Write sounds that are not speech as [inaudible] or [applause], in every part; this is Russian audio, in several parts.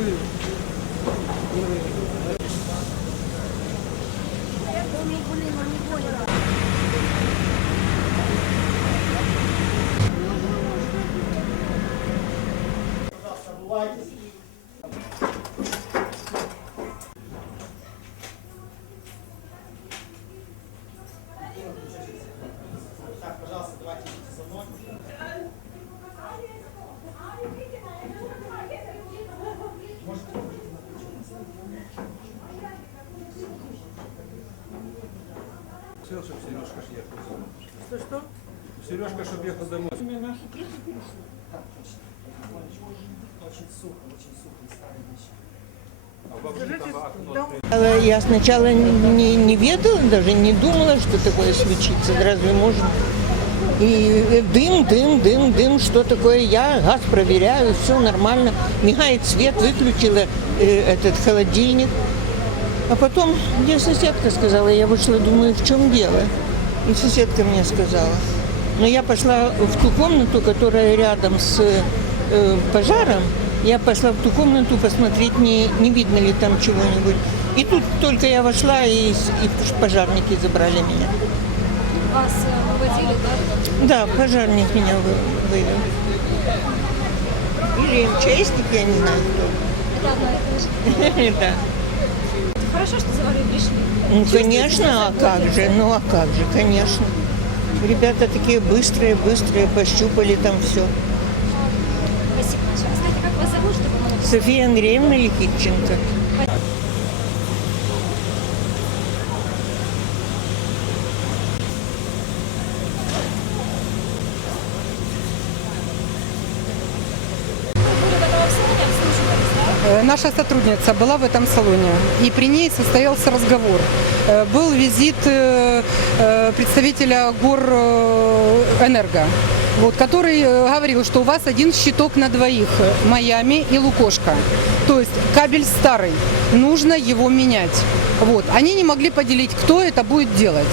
Дякую. Все, щоб Сережка ехал. Что, что? Сережка, щоб ехал домой. Очень сухо, очень сухо старые вещи. Я сначала не, не ведала, даже не думала, что такое случится. Разве можно? И э, дым, дым, дым, дым, что такое? Я газ проверяю, все нормально. Мигает свет, выключила э, этот холодильник. А потом мне соседка сказала, я вышла, думаю, в чем дело? И соседка мне сказала. Но я пошла в ту комнату, которая рядом с э, пожаром. Я пошла в ту комнату посмотреть, не, не видно ли там чего-нибудь. И тут только я вошла, и, и пожарники забрали меня. Вас э, выводили, да? Да, пожарник меня вы- вывел. Или МЧСник, я не знаю кто. Это одно и то же. [laughs] Да. Хорошо, что за вами пришли. Ну, конечно, а как же, ну а как же, конечно. Ребята такие быстрые, быстрые, пощупали там все. Спасибо большое. Скажите, как вас зовут, чтобы мы... София Андреевна Лихиченко. Были в этом салоне, обслуживались, да? Э, Наша сотрудница была в этом салоне, и при ней состоялся разговор. Э, Был визит э, э, представителя гор э, Энерго, вот, который э, говорил, что у вас один щиток на двоих, э, Майами и Лукошка. То есть кабель старый, нужно его менять. Вот. Они не могли поделить, кто это будет делать.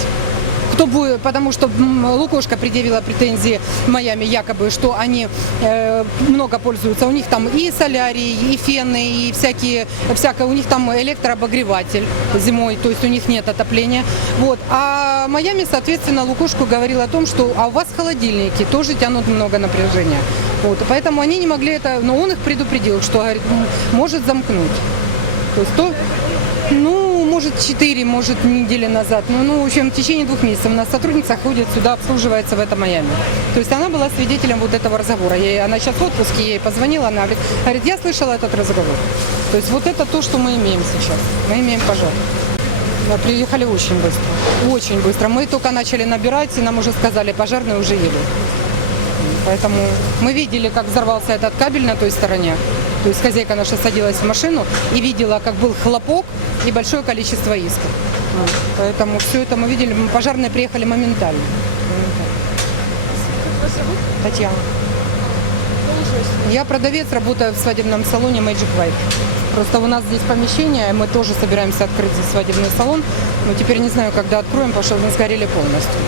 Кто будет, потому что Лукошка предъявила претензии Майами якобы, что они э, много пользуются. У них там и солярий, и фены, и всякие, всякое. У них там электрообогреватель зимой, то есть у них нет отопления. Вот. А Майами, соответственно, Лукошку говорил о том, что а у вас холодильники тоже тянут много напряжения. Вот. Поэтому они не могли это, но он их предупредил, что говорит, может замкнуть. То есть то, ну, может, 4, может, недели назад. Ну, ну, в общем, в течение двух месяцев у нас сотрудница ходит сюда, обслуживается в этом Майами. То есть она была свидетелем вот этого разговора. Я она сейчас в отпуске, ей позвонила, она говорит, говорит, я слышала этот разговор. То есть вот это то, что мы имеем сейчас. Мы имеем пожар. Мы приехали очень быстро. Очень быстро. Мы только начали набирать, и нам уже сказали, пожарные уже едут. Поэтому мы видели, как взорвался этот кабель на той стороне. То есть хозяйка наша садилась в машину и видела, как был хлопок и большое количество искр. Поэтому все это мы видели. Пожарные приехали. Моментально. Татьяна. Я продавец, работаю в свадебном салоне Magic White. Просто у нас здесь помещение, мы тоже собираемся открыть здесь свадебный салон. Но теперь не знаю, когда откроем, потому что мы сгорели полностью.